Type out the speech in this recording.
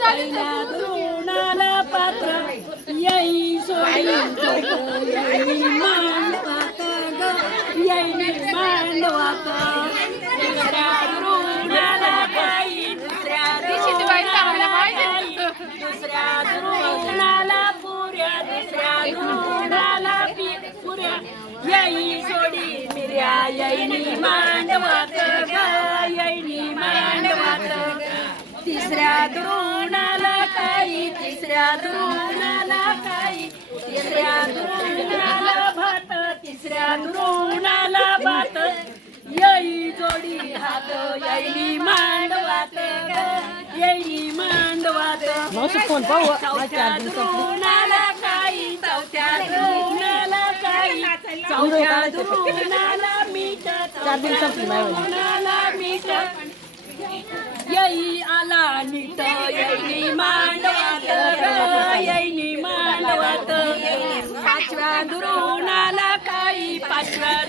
पहिल्या द्रोणाला पात्र येई सोडी येई मांडवात ग येई मांडवात दुसऱ्या द्रोणाला काही दुसऱ्या द्रोणाला पुऱ्या दुसऱ्या द्रोणाला पुऱ्या येई सोडी मिऱ्या येईनी मांडवात ग येईनी मांडवात तिसऱ्या द्रोणाला काही तिसऱ्या द्रोणाला काही तिसऱ्या द्रोणाला भात तिसऱ्या द्रोणाला भात येई जोडी हात येईनी मांडवात येईनी मांडवात चौथ्या द्रोणाला काही चौथ्या द्रोणाला काही चौथ्या द्रोणाला मीठ चौथ्या द्रोणाला मीठ येई आला नीट येईनी मांडवात येईनी मांडवात पाचव्या द्रोणाला काही पाचव्या